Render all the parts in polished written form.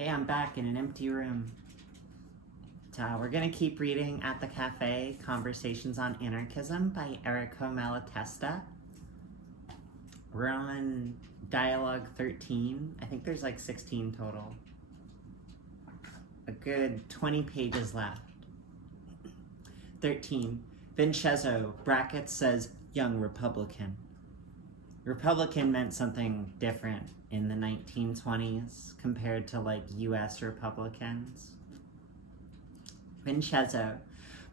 Hey, I'm back in an empty room. We're going to keep reading At the Cafe, Conversations on Anarchism by Errico Malatesta. We're on dialogue 13. I think there's like 16 total. A good 20 pages left. 13. Vincenzo, brackets, says young Republican. Republican meant something different in the 1920s compared to like US Republicans. Vincenzo,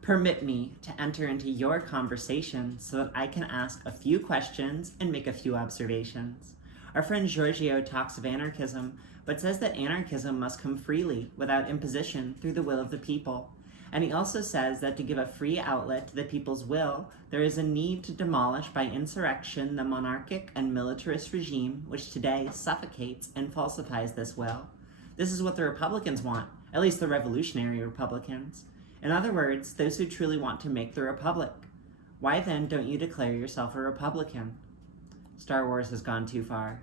permit me to enter into your conversation so that I can ask a few questions and make a few observations. Our friend Giorgio talks of anarchism, but says that anarchism must come freely, without imposition, through the will of the people. And he also says that to give a free outlet to the people's will, there is a need to demolish by insurrection the monarchic and militarist regime which today suffocates and falsifies this will. This is what the Republicans want, at least the revolutionary Republicans. In other words, those who truly want to make the Republic. Why then don't you declare yourself a Republican? Star Wars has gone too far.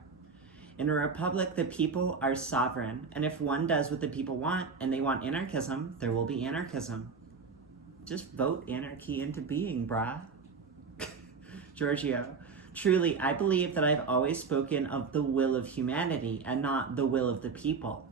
In a republic, the people are sovereign, and if one does what the people want, and they want anarchism, there will be anarchism. Just vote anarchy into being, brah. Giorgio, truly, I believe that I've always spoken of the will of humanity and not the will of the people.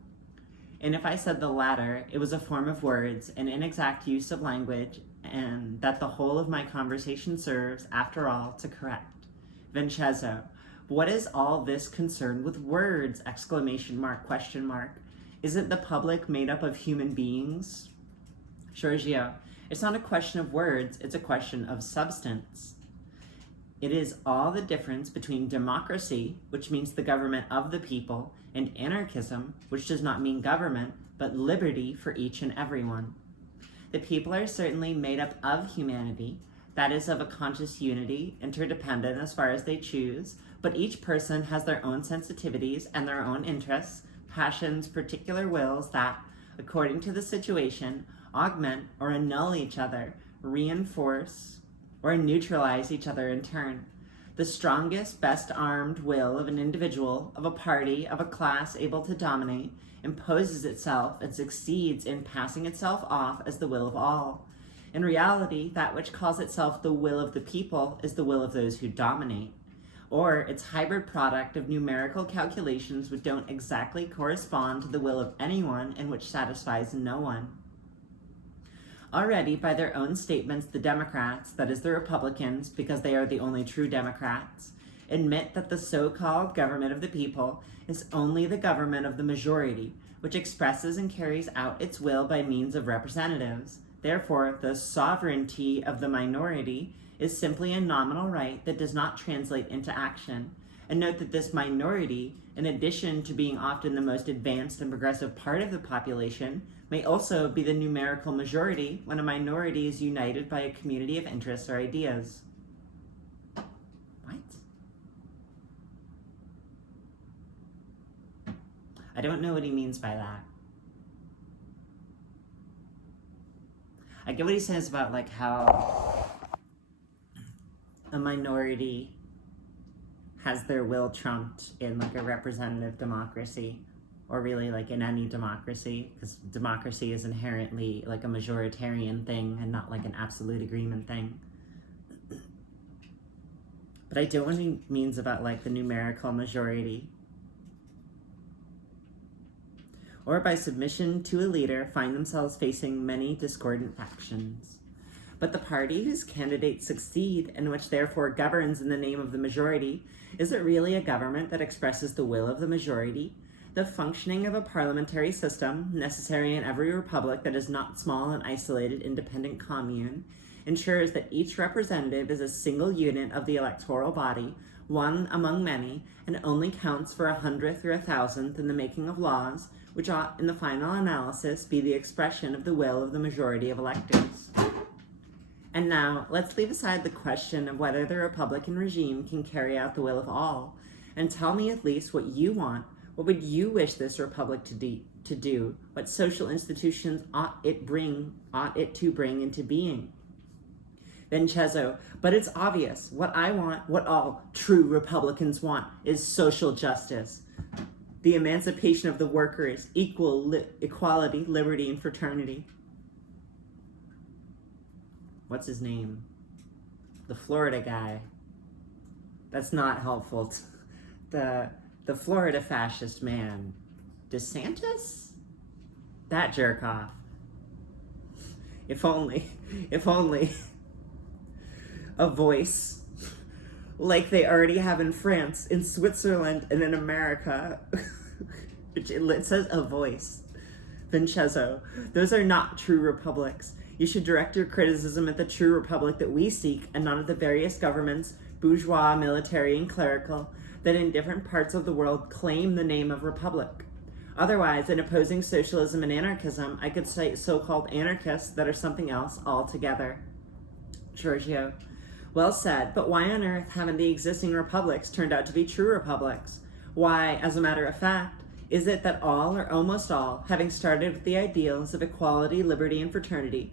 And if I said the latter, it was a form of words, an inexact use of language, and that the whole of my conversation serves, after all, to correct. Vincenzo, what is all this concerned with words? Exclamation mark, question mark. Isn't the public made up of human beings? Giorgio, it's not a question of words, it's a question of substance. It is all the difference between democracy, which means the government of the people, and anarchism, which does not mean government, but liberty for each and everyone. The people are certainly made up of humanity, that is, of a conscious unity, interdependent as far as they choose, but each person has their own sensitivities and their own interests, passions, particular wills that, according to the situation, augment or annul each other, reinforce or neutralize each other in turn. The strongest, best armed will of an individual, of a party, of a class able to dominate, imposes itself and succeeds in passing itself off as the will of all. In reality, that which calls itself the will of the people is the will of those who dominate, or its hybrid product of numerical calculations which don't exactly correspond to the will of anyone and which satisfies no one. Already, by their own statements, the Democrats, that is the Republicans, because they are the only true Democrats, admit that the so-called government of the people is only the government of the majority, which expresses and carries out its will by means of representatives. Therefore, the sovereignty of the minority is simply a nominal right that does not translate into action. And note that this minority, in addition to being often the most advanced and progressive part of the population, may also be the numerical majority when a minority is united by a community of interests or ideas. What? I don't know what he means by that. I get what he says about like how a minority has their will trumped in like a representative democracy, or really like in any democracy, because democracy is inherently like a majoritarian thing and not like an absolute agreement thing. But I don't know what he means about like the numerical majority. Or by submission to a leader find themselves facing many discordant factions. But the party whose candidates succeed and which therefore governs in the name of the majority, is it really a government that expresses the will of the majority? The functioning of a parliamentary system, necessary in every republic that is not small and isolated independent commune, ensures that each representative is a single unit of the electoral body, one among many, and only counts for 100th or 1,000th in the making of laws, which ought, in the final analysis, be the expression of the will of the majority of electors. And now, let's leave aside the question of whether the Republican regime can carry out the will of all, and tell me at least what you want. What would you wish this republic to do? What social institutions ought it to bring into being? Vincenzo, but it's obvious. What I want, what all true Republicans want, is social justice. the emancipation of the workers, equality, liberty, and fraternity. What's his name? The Florida guy. That's not helpful. The Florida fascist man. DeSantis? That jerk off. If only a voice like they already have in France, in Switzerland, and in America. It says a voice. Vincenzo, those are not true republics. You should direct your criticism at the true republic that we seek, and not at the various governments, bourgeois, military, and clerical, that in different parts of the world claim the name of republic. Otherwise, in opposing socialism and anarchism, I could cite so-called anarchists that are something else altogether. Giorgio, well said, but why on earth haven't the existing republics turned out to be true republics? Why, as a matter of fact, is it that all, or almost all, having started with the ideals of equality, liberty, and fraternity,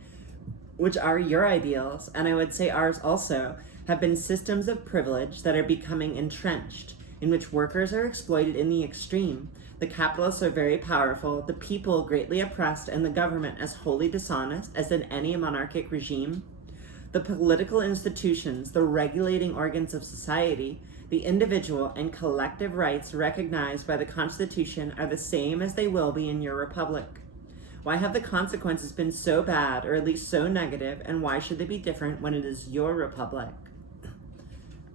which are your ideals, and I would say ours also, have been systems of privilege that are becoming entrenched, in which workers are exploited in the extreme, the capitalists are very powerful, the people greatly oppressed, and the government as wholly dishonest as in any monarchic regime? The political institutions, the regulating organs of society, the individual and collective rights recognized by the Constitution are the same as they will be in your republic. Why have the consequences been so bad, or at least so negative, and why should they be different when it is your republic?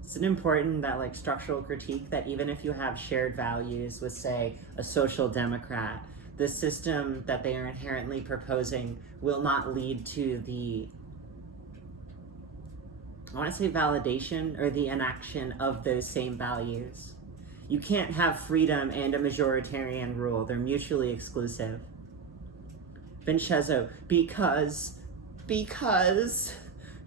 It's an important structural critique that even if you have shared values with, say, a social democrat, the system that they are inherently proposing will not lead to the, I want to say, validation or the enaction of those same values. You can't have freedom and a majoritarian rule. They're mutually exclusive. Vincenzo, because,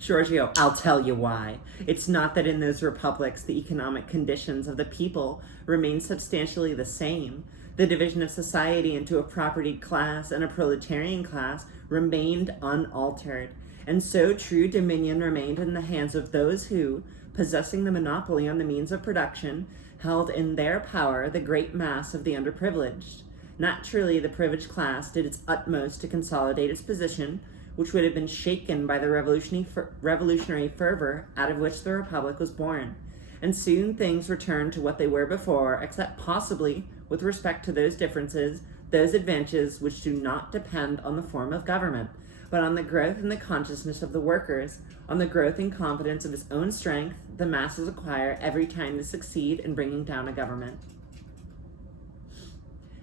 Giorgio, I'll tell you why. It's not that in those republics the economic conditions of the people remain substantially the same. The division of society into a propertied class and a proletarian class remained unaltered. And so true dominion remained in the hands of those who, possessing the monopoly on the means of production, held in their power the great mass of the underprivileged. Naturally, the privileged class did its utmost to consolidate its position, which would have been shaken by the revolutionary fervor out of which the Republic was born. And soon things returned to what they were before, except possibly, with respect to those differences, those advantages which do not depend on the form of government, but on the growth in the consciousness of the workers, on the growth in confidence of its own strength the masses acquire every time they succeed in bringing down a government.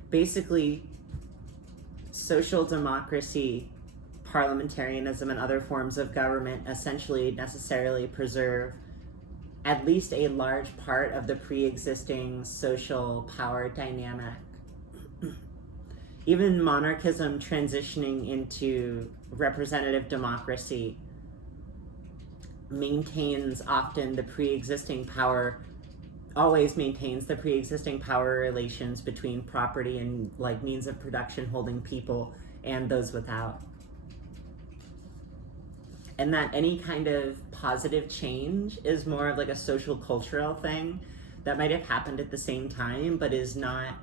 Basically, social democracy, parliamentarianism, and other forms of government essentially necessarily preserve at least a large part of the pre-existing social power dynamic. Even monarchism transitioning into representative democracy maintains often the pre-existing power, always maintains the pre-existing power relations between property and means of production holding people and those without. And that any kind of positive change is more of a social cultural thing that might have happened at the same time, but is not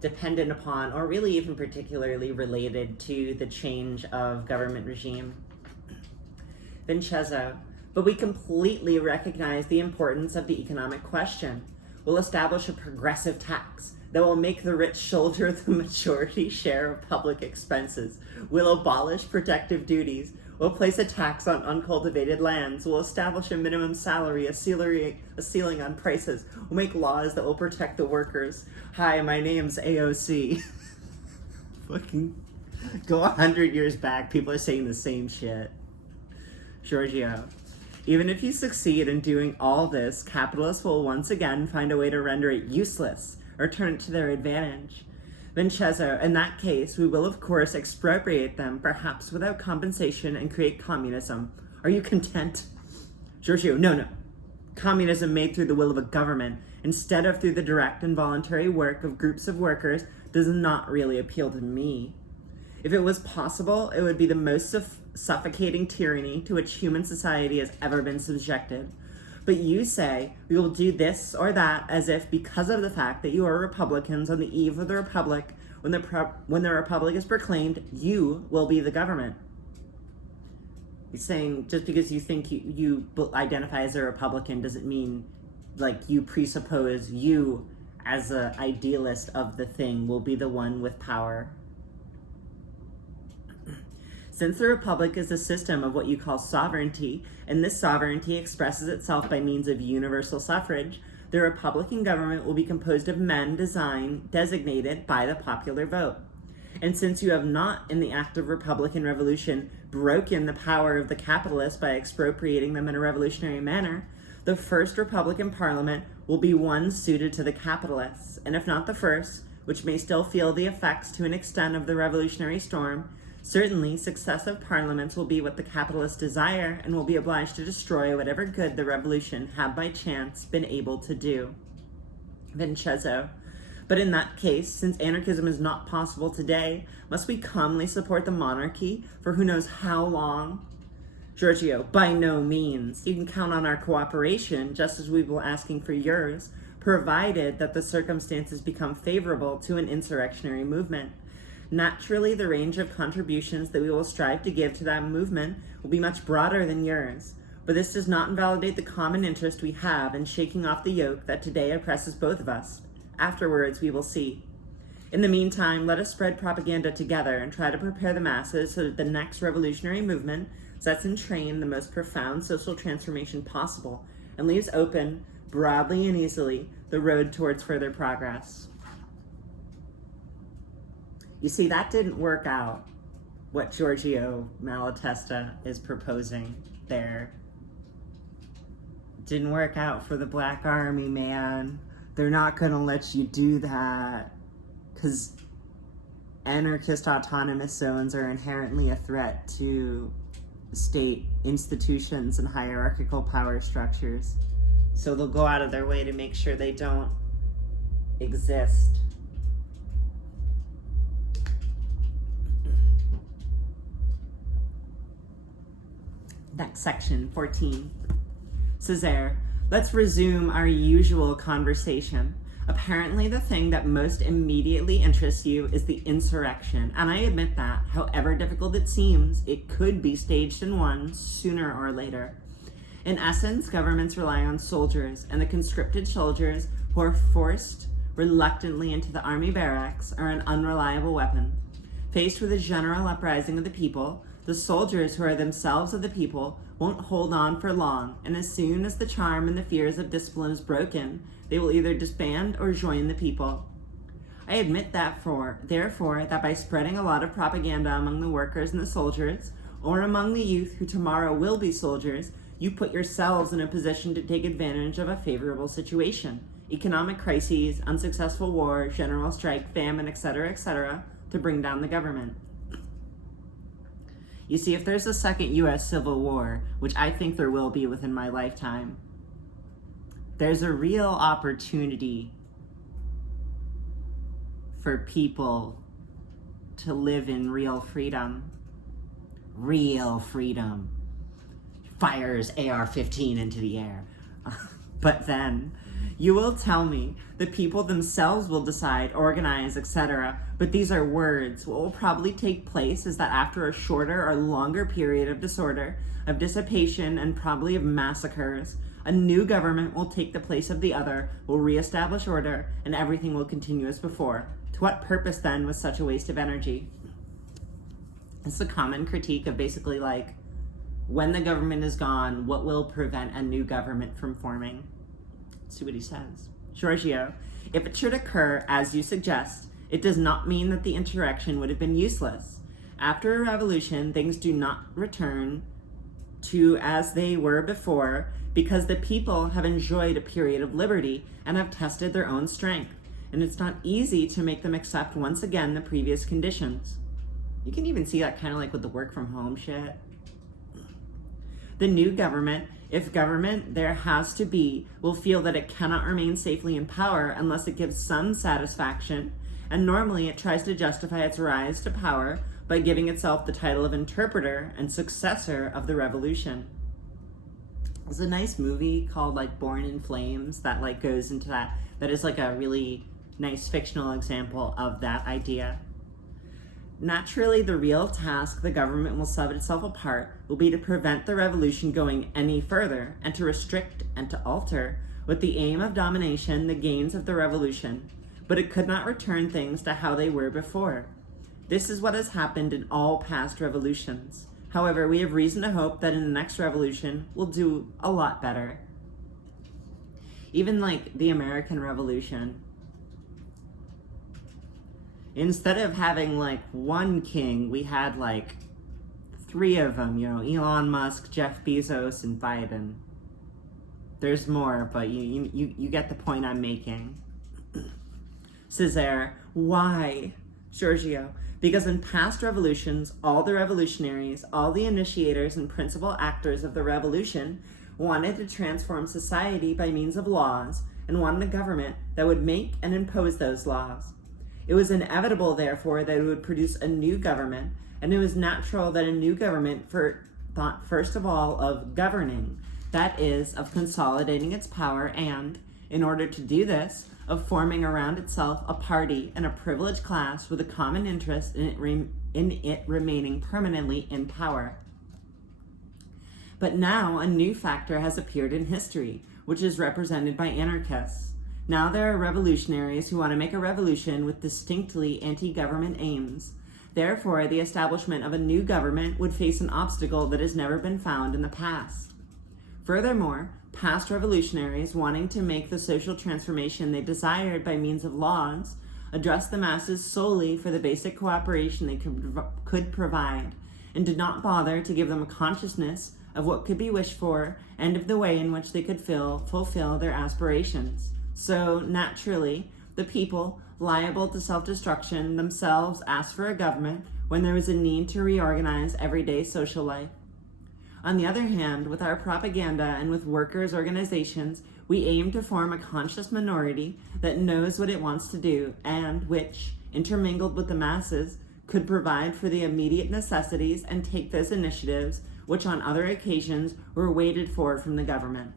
dependent upon, or really even particularly related to, the change of government regime. Vincenzo, but we completely recognize the importance of the economic question. We'll establish a progressive tax that will make the rich shoulder the majority share of public expenses. We'll abolish protective duties. We'll place a tax on uncultivated lands. We'll establish a minimum salary, a ceiling on prices. We'll make laws that will protect the workers. Hi, my name's AOC. Fucking go 100 years back, people are saying the same shit. Giorgio, even if you succeed in doing all this, capitalists will once again find a way to render it useless or turn it to their advantage. Vincenzo, in that case, we will of course expropriate them, perhaps without compensation, and create communism. Are you content? Giorgio, no. Communism made through the will of a government, instead of through the direct and voluntary work of groups of workers, does not really appeal to me. If it was possible, it would be the most suffocating tyranny to which human society has ever been subjected. But you say, we will do this or that as if because of the fact that you are Republicans on the eve of the Republic, when the Republic is proclaimed, you will be the government. He's saying just because you think you identify as a Republican doesn't mean like you presuppose you as an idealist of the thing will be the one with power. Since the Republic is a system of what you call sovereignty, and this sovereignty expresses itself by means of universal suffrage, the Republican government will be composed of men designated by the popular vote. And since you have not, in the act of Republican revolution, broken the power of the capitalists by expropriating them in a revolutionary manner, the first Republican Parliament will be one suited to the capitalists, and if not the first, which may still feel the effects to an extent of the revolutionary storm, certainly successive parliaments will be what the capitalists desire and will be obliged to destroy whatever good the revolution had by chance been able to do. Vincenzo. But in that case, since anarchism is not possible today, must we calmly support the monarchy for who knows how long? Giorgio, by no means. You can count on our cooperation, just as we will asking for yours, provided that the circumstances become favorable to an insurrectionary movement. Naturally, the range of contributions that we will strive to give to that movement will be much broader than yours, but this does not invalidate the common interest we have in shaking off the yoke that today oppresses both of us. Afterwards, we will see. In the meantime, let us spread propaganda together and try to prepare the masses so that the next revolutionary movement sets in train the most profound social transformation possible and leaves open, broadly and easily, the road towards further progress. You see, that didn't work out, what Giorgio Malatesta is proposing there. Didn't work out for the Black Army, man. They're not gonna let you do that, because anarchist autonomous zones are inherently a threat to state institutions and hierarchical power structures. So they'll go out of their way to make sure they don't exist. Next section, 14. Césaire, let's resume our usual conversation. Apparently the thing that most immediately interests you is the insurrection, and I admit that, however difficult it seems, it could be staged and won sooner or later. In essence, governments rely on soldiers, and the conscripted soldiers who are forced reluctantly into the army barracks are an unreliable weapon. Faced with a general uprising of the people, the soldiers who are themselves of the people won't hold on for long, and as soon as the charm and the fears of discipline is broken, they will either disband or join the people. I admit therefore, that by spreading a lot of propaganda among the workers and the soldiers, or among the youth who tomorrow will be soldiers, you put yourselves in a position to take advantage of a favorable situation. Economic crises, unsuccessful war, general strike, famine, etc., to bring down the government. You see, if there's a second U.S. Civil War, which I think there will be within my lifetime, there's a real opportunity for people to live in real freedom. Real freedom. Fires AR-15 into the air. But then, you will tell me the people themselves will decide, organize, etc. But these are words. What will probably take place is that after a shorter or longer period of disorder, of dissipation, and probably of massacres, a new government will take the place of the other, will reestablish order, and everything will continue as before. To what purpose then was such a waste of energy? It's a common critique of basically like, when the government is gone, what will prevent a new government from forming? Let's see what he says. Giorgio, if it should occur, as you suggest, it does not mean that the insurrection would have been useless. After a revolution, things do not return to as they were before, because the people have enjoyed a period of liberty and have tested their own strength, and it's not easy to make them accept once again the previous conditions. You can even see that kind of like with the work from home shit. The new government, if government there has to be, will feel that it cannot remain safely in power unless it gives some satisfaction, and normally it tries to justify its rise to power by giving itself the title of interpreter and successor of the revolution. There's a nice movie called like Born in Flames that like goes into that. That is like a really nice fictional example of that idea. Naturally, the real task the government will sub itself apart will be to prevent the revolution going any further and to restrict and to alter, with the aim of domination, the gains of the revolution. But it could not return things to how they were before. This is what has happened in all past revolutions. However, we have reason to hope that in the next revolution, we'll do a lot better. Even like the American Revolution, instead of having like one king, we had like three of them, you know, Elon Musk, Jeff Bezos, and Biden. There's more, but you get the point I'm making. Césaire, why? Giorgio, because in past revolutions, all the revolutionaries, all the initiators and principal actors of the revolution wanted to transform society by means of laws and wanted a government that would make and impose those laws. It was inevitable, therefore, that it would produce a new government, and it was natural that a new government thought first of all of governing, that is, of consolidating its power and, in order to do this, of forming around itself a party and a privileged class with a common interest in it remaining permanently in power. But now a new factor has appeared in history, which is represented by anarchists. Now there are revolutionaries who want to make a revolution with distinctly anti-government aims. Therefore, the establishment of a new government would face an obstacle that has never been found in the past. Furthermore, past revolutionaries wanting to make the social transformation they desired by means of laws addressed the masses solely for the basic cooperation they could provide, and did not bother to give them a consciousness of what could be wished for and of the way in which they could fulfill their aspirations. So, naturally, the people, liable to self-destruction, themselves asked for a government when there was a need to reorganize everyday social life. On the other hand, with our propaganda and with workers' organizations, we aim to form a conscious minority that knows what it wants to do and which, intermingled with the masses, could provide for the immediate necessities and take those initiatives which on other occasions were waited for from the government.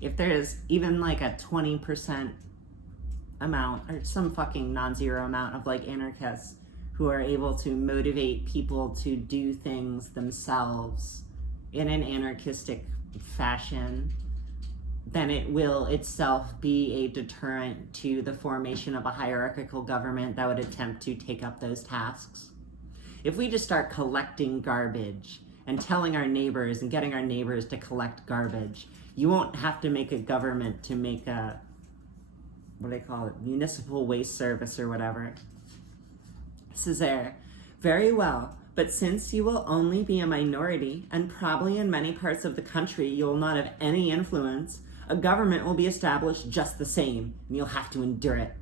If there's even like a 20% amount or some fucking non-zero amount of like anarchists who are able to motivate people to do things themselves in an anarchistic fashion, then it will itself be a deterrent to the formation of a hierarchical government that would attempt to take up those tasks. If we just start collecting garbage and telling our neighbors and getting our neighbors to collect garbage, you won't have to make a government to make a, what do they call it, municipal waste service or whatever. Césaire, very well, but since you will only be a minority, and probably in many parts of the country you will not have any influence, a government will be established just the same, and you'll have to endure it.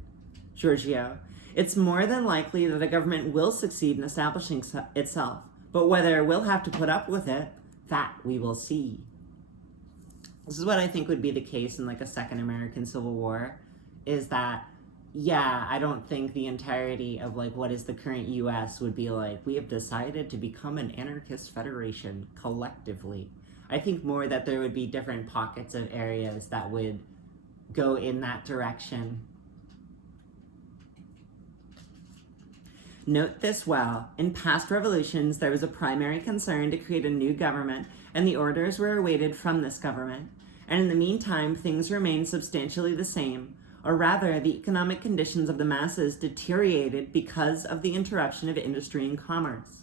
Giorgio, it's more than likely that a government will succeed in establishing itself, but whether we'll have to put up with it, that we will see. This is what I think would be the case in like a second American Civil War, is that, yeah, I don't think the entirety of like what is the current US would be like, we have decided to become an anarchist federation collectively. I think more that there would be different pockets of areas that would go in that direction. Note this well, in past revolutions there was a primary concern to create a new government, and the orders were awaited from this government. And in the meantime, things remained substantially the same, or rather, the economic conditions of the masses deteriorated because of the interruption of industry and commerce.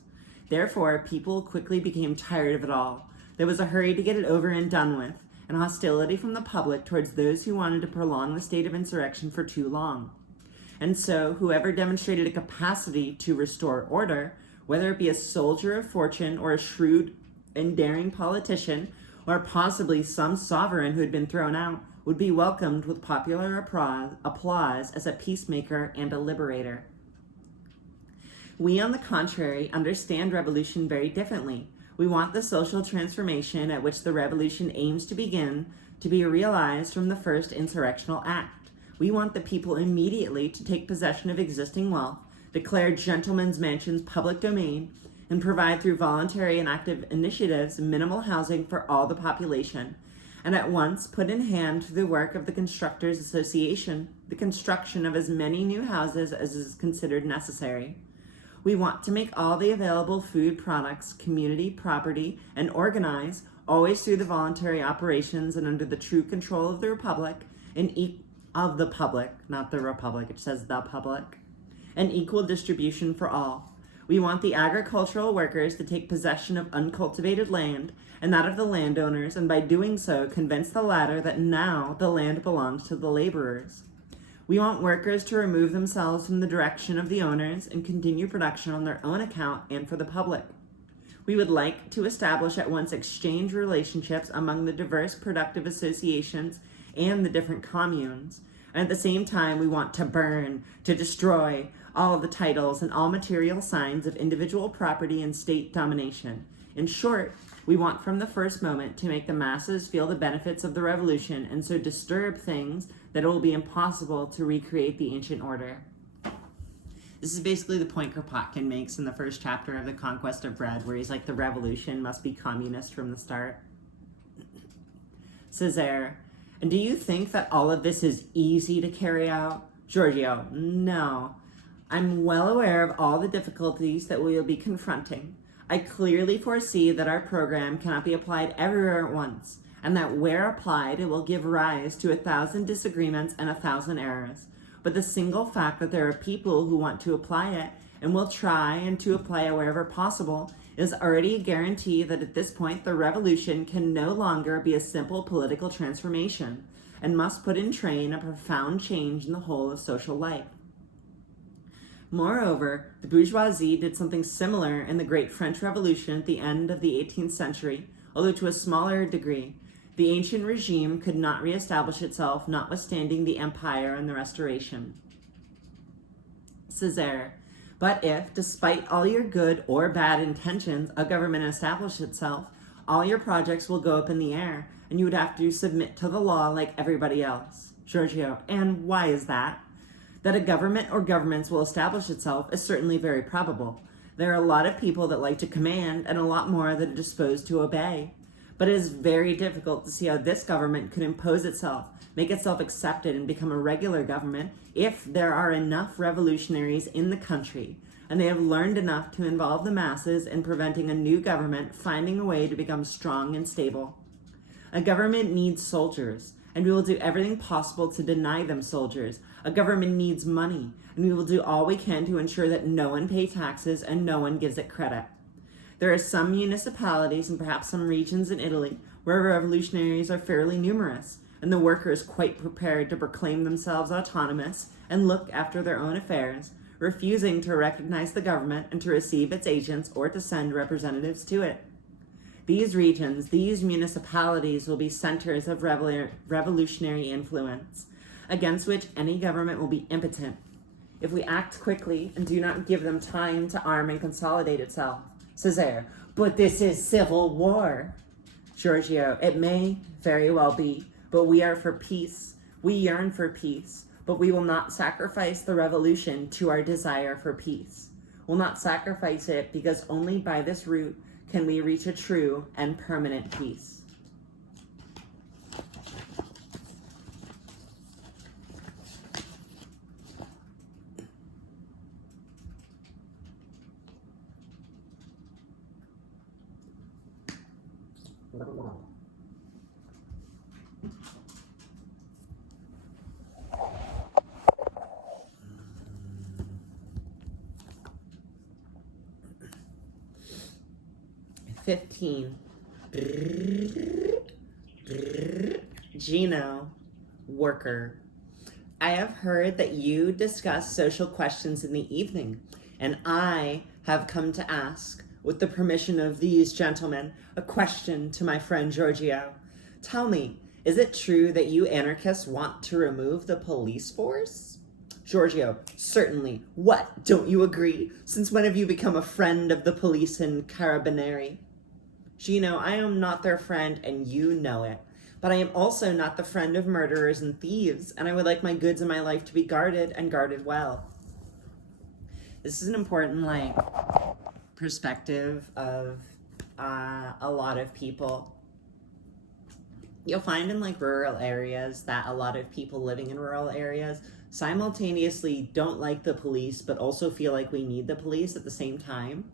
Therefore, people quickly became tired of it all. There was a hurry to get it over and done with, and hostility from the public towards those who wanted to prolong the state of insurrection for too long. And so, whoever demonstrated a capacity to restore order, whether it be a soldier of fortune or a shrewd and daring politician, or possibly some sovereign who had been thrown out, would be welcomed with popular applause as a peacemaker and a liberator. We, on the contrary, understand revolution very differently. We want the social transformation at which the revolution aims to begin to be realized from the first insurrectional act. We want the people immediately to take possession of existing wealth, declare gentlemen's mansions public domain, and provide through voluntary and active initiatives minimal housing for all the population, and at once put in hand through the work of the Constructors Association the construction of as many new houses as is considered necessary. We want to make all the available food products community property and organize, always through the voluntary operations and under the true control of the Republic, of the public, not the Republic, it says the public, an equal distribution for all. We want the agricultural workers to take possession of uncultivated land and that of the landowners, and by doing so convince the latter that now the land belongs to the laborers. We want workers to remove themselves from the direction of the owners and continue production on their own account and for the public. We would like to establish at once exchange relationships among the diverse productive associations and the different communes. And at the same time, we want to burn, to destroy all of the titles and all material signs of individual property and state domination. In short, we want from the first moment to make the masses feel the benefits of the revolution and so disturb things that it will be impossible to recreate the ancient order. This is basically the point Kropotkin makes in the first chapter of The Conquest of Bread, where he's like, the revolution must be communist from the start. Césaire, and do you think that all of this is easy to carry out? Giorgio, no. I'm well aware of all the difficulties that we will be confronting. I clearly foresee that our program cannot be applied everywhere at once, and that where applied, it will give rise to 1,000 disagreements and 1,000 errors. But the single fact that there are people who want to apply it and will try and to apply it wherever possible is already a guarantee that at this point the revolution can no longer be a simple political transformation and must put in train a profound change in the whole of social life. Moreover, the bourgeoisie did something similar in the Great French Revolution at the end of the 18th century, although to a smaller degree. The ancient regime could not reestablish itself, notwithstanding the Empire and the Restoration. Césaire, but if, despite all your good or bad intentions, a government established itself, all your projects will go up in the air, and you would have to submit to the law like everybody else. Giorgio, and why is that? That a government or governments will establish itself is certainly very probable. There are a lot of people that like to command and a lot more that are disposed to obey. But it is very difficult to see how this government could impose itself, make itself accepted, and become a regular government if there are enough revolutionaries in the country, and they have learned enough to involve the masses in preventing a new government finding a way to become strong and stable. A government needs soldiers, and we will do everything possible to deny them soldiers. A government needs money, and we will do all we can to ensure that no one pays taxes and no one gives it credit. There are some municipalities and perhaps some regions in Italy where revolutionaries are fairly numerous, and the workers quite prepared to proclaim themselves autonomous and look after their own affairs, refusing to recognize the government and to receive its agents or to send representatives to it. These regions, these municipalities will be centers of revolutionary influence, against which any government will be impotent. If we act quickly and do not give them time to arm and consolidate itself. Césaire, but this is civil war. Giorgio, it may very well be, but we are for peace. We yearn for peace, but we will not sacrifice the revolution to our desire for peace. We'll not sacrifice it because only by this route can we reach a true and permanent peace. Gino, worker. I have heard that you discuss social questions in the evening, and I have come to ask, with the permission of these gentlemen, a question to my friend Giorgio. Tell me, is it true that you anarchists want to remove the police force? Giorgio, certainly. What, don't you agree? Since when have you become a friend of the police and carabinieri? Gino, I am not their friend, and you know it. But I am also not the friend of murderers and thieves, and I would like my goods and my life to be guarded, and guarded well. This is an important line. perspective of a lot of people. You'll find in like rural areas that a lot of people living in rural areas simultaneously don't like the police but also feel like we need the police at the same time.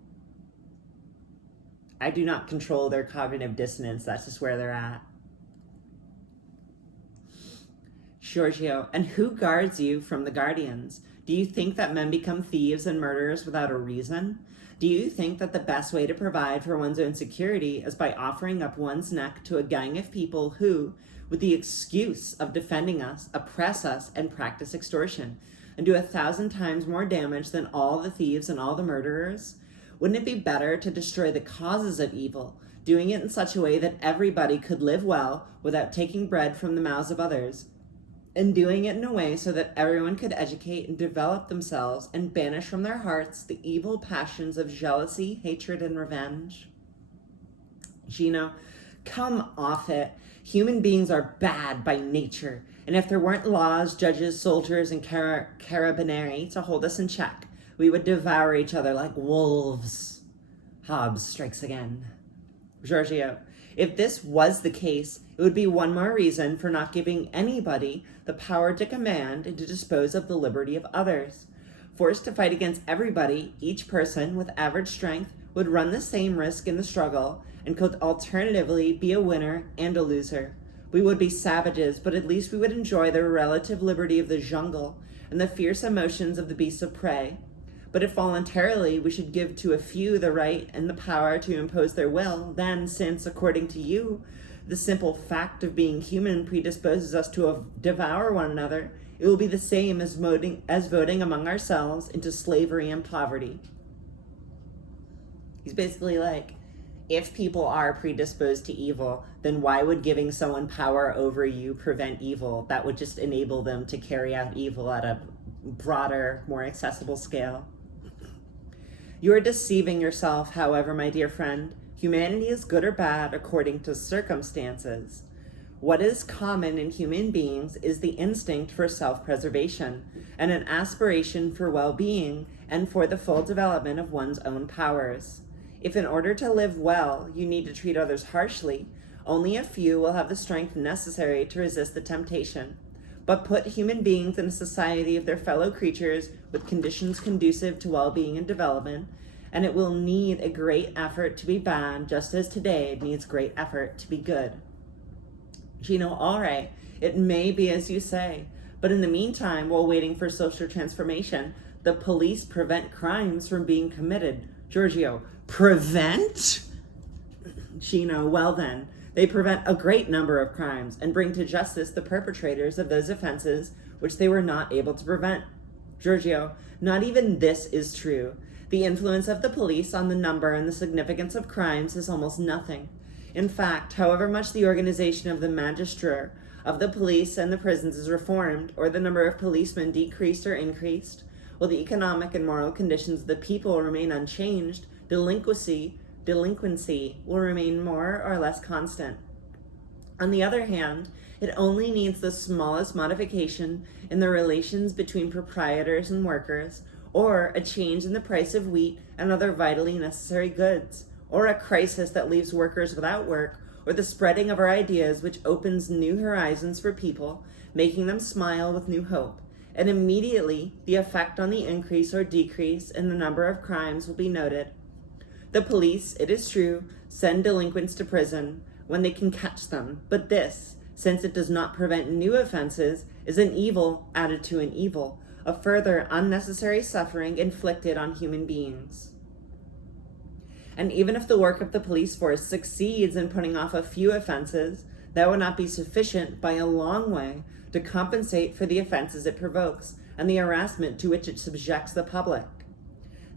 I do not control their cognitive dissonance. That's just where they're at. Giorgio, and who guards you from the guardians? Do you think that men become thieves and murderers without a reason? Do you think that the best way to provide for one's own security is by offering up one's neck to a gang of people who, with the excuse of defending us, oppress us and practice extortion, and do 1,000 times more damage than all the thieves and all the murderers? Wouldn't it be better to destroy the causes of evil, doing it in such a way that everybody could live well without taking bread from the mouths of others, and doing it in a way so that everyone could educate and develop themselves and banish from their hearts the evil passions of jealousy, hatred, and revenge? Gino, come off it. Human beings are bad by nature, and if there weren't laws, judges, soldiers, and carabinieri to hold us in check, we would devour each other like wolves. Hobbes strikes again. Giorgio, if this was the case, it would be one more reason for not giving anybody the power to command and to dispose of the liberty of others. Forced to fight against everybody, each person with average strength would run the same risk in the struggle and could alternatively be a winner and a loser. We would be savages, but at least we would enjoy the relative liberty of the jungle and the fierce emotions of the beasts of prey. But if voluntarily we should give to a few the right and the power to impose their will, then, since, according to you, the simple fact of being human predisposes us to devour one another, it will be the same as voting among ourselves into slavery and poverty. He's basically like, if people are predisposed to evil, then why would giving someone power over you prevent evil? That would just enable them to carry out evil at a broader, more accessible scale. You are deceiving yourself, however, my dear friend. Humanity is good or bad according to circumstances. What is common in human beings is the instinct for self-preservation and an aspiration for well-being and for the full development of one's own powers. If in order to live well, you need to treat others harshly, only a few will have the strength necessary to resist the temptation. But put human beings in a society of their fellow creatures with conditions conducive to well-being and development, and it will need a great effort to be bad, just as today it needs great effort to be good. Gino, all right, it may be as you say, but in the meantime, while waiting for social transformation, the police prevent crimes from being committed. Giorgio, prevent? Gino, well then, they prevent a great number of crimes and bring to justice the perpetrators of those offenses which they were not able to prevent. Giorgio, not even this is true. The influence of the police on the number and the significance of crimes is almost nothing. In fact, however much the organization of the magistrature, of the police and the prisons is reformed, or the number of policemen decreased or increased, while the economic and moral conditions of the people remain unchanged, delinquency will remain more or less constant. On the other hand, it only needs the smallest modification in the relations between proprietors and workers, or a change in the price of wheat and other vitally necessary goods, or a crisis that leaves workers without work, or the spreading of our ideas which opens new horizons for people, making them smile with new hope. And immediately the effect on the increase or decrease in the number of crimes will be noted. The police, it is true, send delinquents to prison when they can catch them, but this, since it does not prevent new offenses, is an evil added to an evil, a further unnecessary suffering inflicted on human beings. And even if the work of the police force succeeds in putting off a few offenses, that would not be sufficient by a long way to compensate for the offenses it provokes and the harassment to which it subjects the public.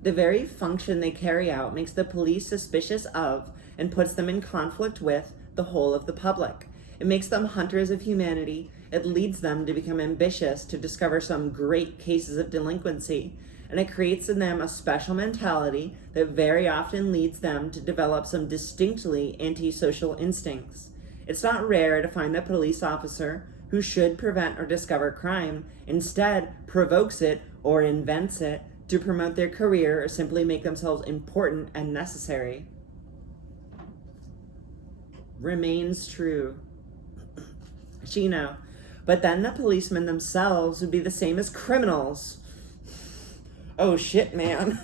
The very function they carry out makes the police suspicious of and puts them in conflict with the whole of the public. It makes them hunters of humanity. It leads them to become ambitious to discover some great cases of delinquency, and it creates in them a special mentality that very often leads them to develop some distinctly antisocial instincts. It's not rare to find a police officer who should prevent or discover crime instead provokes it or invents it to promote their career or simply make themselves important and necessary remains true. Chino. But then the policemen themselves would be the same as criminals. Oh shit, man.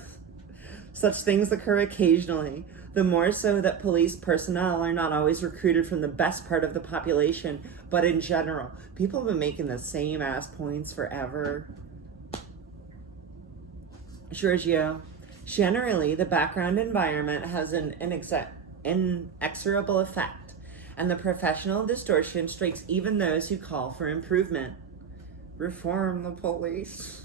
Such things occur occasionally. The more so that police personnel are not always recruited from the best part of the population, but in general. People have been making the same ass points forever. Giorgio. Generally, the background environment has an inexorable effect, and the professional distortion strikes even those who call for improvement. Reform the police.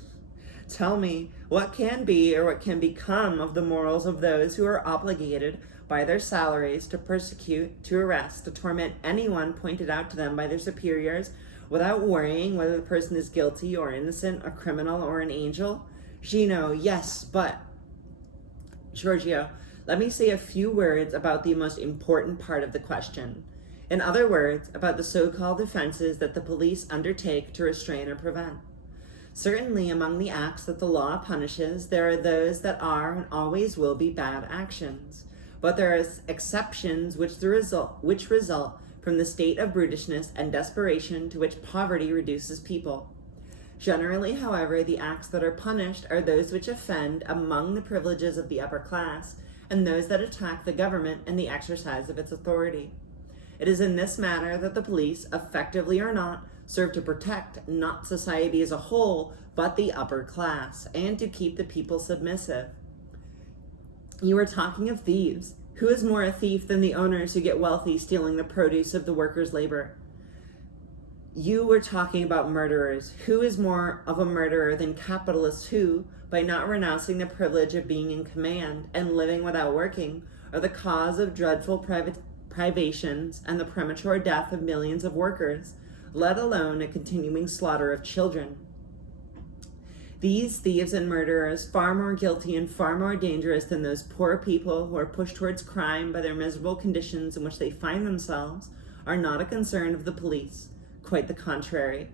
Tell me, what can be or what can become of the morals of those who are obligated by their salaries to persecute, to arrest, to torment anyone pointed out to them by their superiors without worrying whether the person is guilty or innocent, a criminal or an angel? Gino, yes, but... Giorgio, let me say a few words about the most important part of the question. In other words, about the so-called offenses that the police undertake to restrain or prevent. Certainly among the acts that the law punishes, there are those that are and always will be bad actions. But there are exceptions which result from the state of brutishness and desperation to which poverty reduces people. Generally, however, the acts that are punished are those which offend among the privileges of the upper class and those that attack the government and the exercise of its authority. It is in this manner that the police, effectively or not, serve to protect not society as a whole, but the upper class, and to keep the people submissive. You are talking of thieves. Who is more a thief than the owners who get wealthy stealing the produce of the workers' labor? You were talking about murderers. Who is more of a murderer than capitalists who, by not renouncing the privilege of being in command and living without working, are the cause of dreadful privations and the premature death of millions of workers, let alone a continuing slaughter of children? These thieves and murderers, far more guilty and far more dangerous than those poor people who are pushed towards crime by their miserable conditions in which they find themselves, are not a concern of the police. Quite the contrary.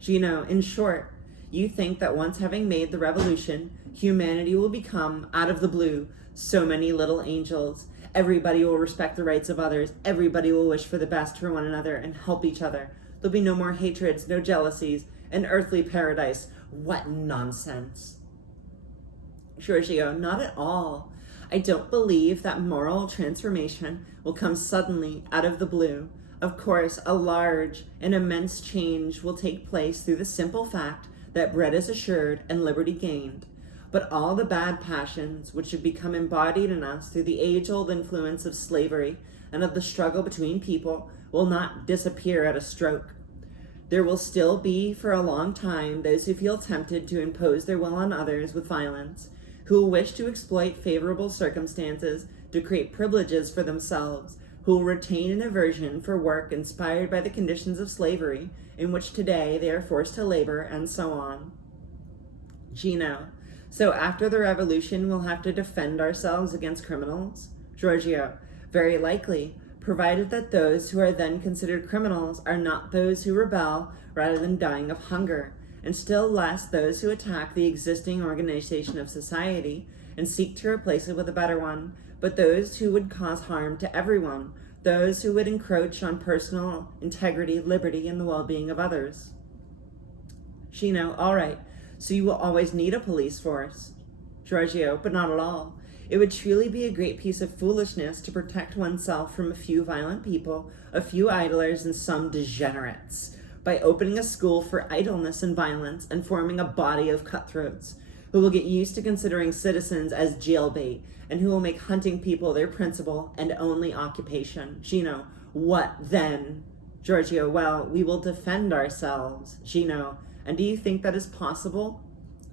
Gino, in short, you think that once having made the revolution, humanity will become, out of the blue, so many little angels. Everybody will respect the rights of others. Everybody will wish for the best for one another and help each other. There'll be no more hatreds, no jealousies, an earthly paradise. What nonsense. Giorgio, not at all. I don't believe that moral transformation will come suddenly out of the blue. Of course, a large and immense change will take place through the simple fact that bread is assured and liberty gained. But all the bad passions which have become embodied in us through the age-old influence of slavery and of the struggle between people will not disappear at a stroke. There will still be for a long time those who feel tempted to impose their will on others with violence, who will wish to exploit favorable circumstances to create privileges for themselves, who will retain an aversion for work inspired by the conditions of slavery in which today they are forced to labor, and so on. Gino, so after the revolution we'll have to defend ourselves against criminals? Giorgio, very likely, provided that those who are then considered criminals are not those who rebel rather than dying of hunger, and still less those who attack the existing organization of society and seek to replace it with a better one, but those who would cause harm to everyone, those who would encroach on personal integrity, liberty, and the well-being of others. Gino, all right, so you will always need a police force. Giorgio, but not at all. It would truly be a great piece of foolishness to protect oneself from a few violent people, a few idlers, and some degenerates, by opening a school for idleness and violence and forming a body of cutthroats, who will get used to considering citizens as jailbait, and who will make hunting people their principal and only occupation. Gino, what then? Giorgio, well, we will defend ourselves. Gino, and do you think that is possible?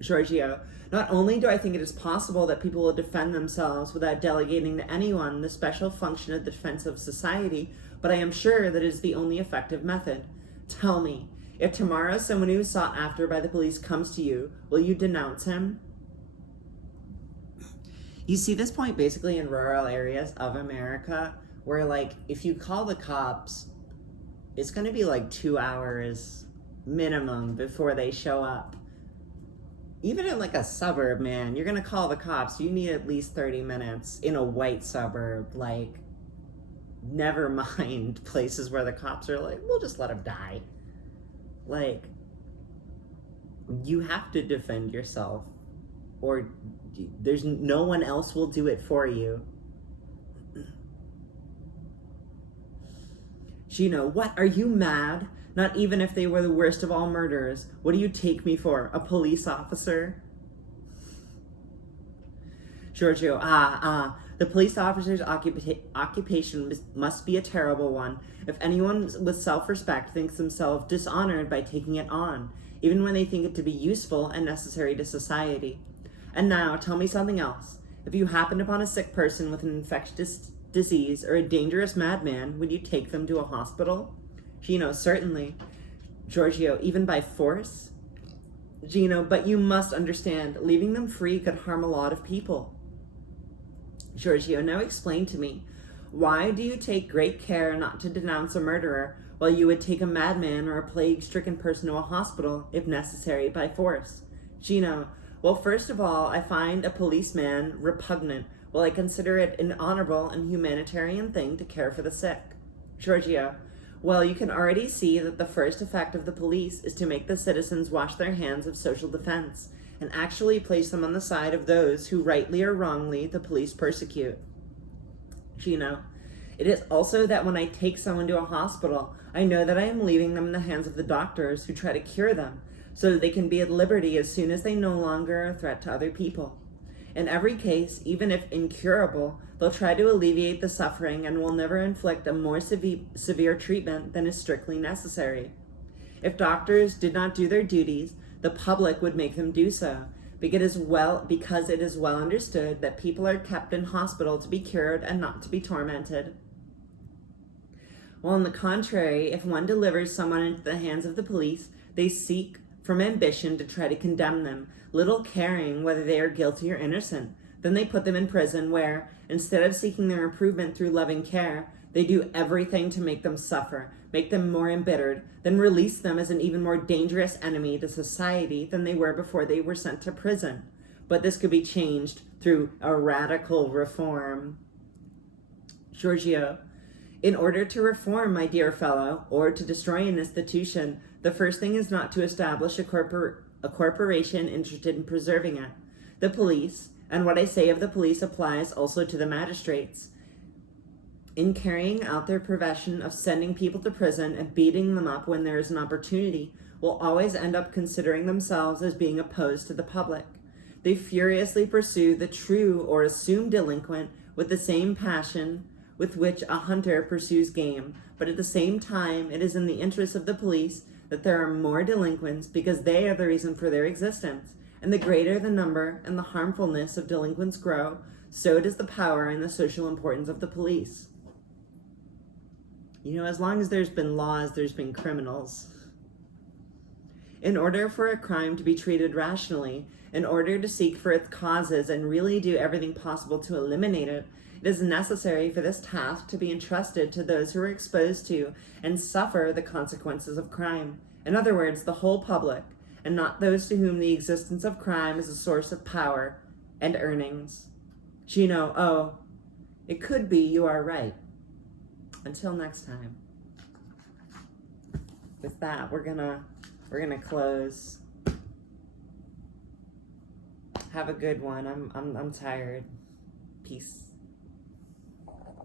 Giorgio, not only do I think it is possible that people will defend themselves without delegating to anyone the special function of the defense of society, but I am sure that it is the only effective method. Tell me, if tomorrow someone who is sought after by the police comes to you, will you denounce him? You see this point basically in rural areas of America where, like, if you call the cops, it's going to be like 2 hours minimum before they show up. even in like a suburb, man, you're gonna call the cops. You need at least 30 minutes in a white suburb. Like, never mind places where the cops are like, we'll just let him die. Like, you have to defend yourself, or there's no one else will do it for you. Gino, what? Are you mad? Not even if they were the worst of all murderers. What do you take me for? A police officer? Giorgio, the police officer's occupation must be a terrible one. If anyone with self-respect thinks themselves dishonored by taking it on, even when they think it to be useful and necessary to society. And now, tell me something else. If you happened upon a sick person with an infectious disease or a dangerous madman, would you take them to a hospital? Gino, certainly. Giorgio, even by force? Gino, but you must understand, leaving them free could harm a lot of people. Giorgio, now explain to me, why do you take great care not to denounce a murderer while you would take a madman or a plague-stricken person to a hospital, if necessary, by force? Gino, well, first of all, I find a policeman repugnant, while I consider it an honorable and humanitarian thing to care for the sick. Giorgio, well, you can already see that the first effect of the police is to make the citizens wash their hands of social defense, and actually place them on the side of those who rightly or wrongly the police persecute. Gino, it is also that when I take someone to a hospital, I know that I am leaving them in the hands of the doctors who try to cure them, so that they can be at liberty as soon as they no longer are a threat to other people. In every case, even if incurable, they'll try to alleviate the suffering and will never inflict a more severe treatment than is strictly necessary. If doctors did not do their duties, the public would make them do so, because it is well understood that people are kept in hospital to be cured and not to be tormented. While on the contrary, if one delivers someone into the hands of the police, they seek from ambition to try to condemn them, little caring whether they are guilty or innocent. Then they put them in prison where, instead of seeking their improvement through loving care, they do everything to make them suffer, make them more embittered, then release them as an even more dangerous enemy to society than they were before they were sent to prison. But this could be changed through a radical reform. Giorgio, in order to reform, my dear fellow, or to destroy an institution, the first thing is not to establish a corporation interested in preserving it. The police, and what I say of the police applies also to the magistrates, in carrying out their profession of sending people to prison and beating them up when there is an opportunity, will always end up considering themselves as being opposed to the public. They furiously pursue the true or assumed delinquent with the same passion with which a hunter pursues game, but at the same time, it is in the interest of the police that there are more delinquents because they are the reason for their existence. And the greater the number and the harmfulness of delinquents grow, so does the power and the social importance of the police. You know, as long as there's been laws, there's been criminals. In order for a crime to be treated rationally, in order to seek for its causes and really do everything possible to eliminate it, it is necessary for this task to be entrusted to those who are exposed to and suffer the consequences of crime. In other words, the whole public, and not those to whom the existence of crime is a source of power and earnings. Gino, oh, it could be you are right. Until next time. With that, we're gonna close. Have a good one. I'm tired. Peace.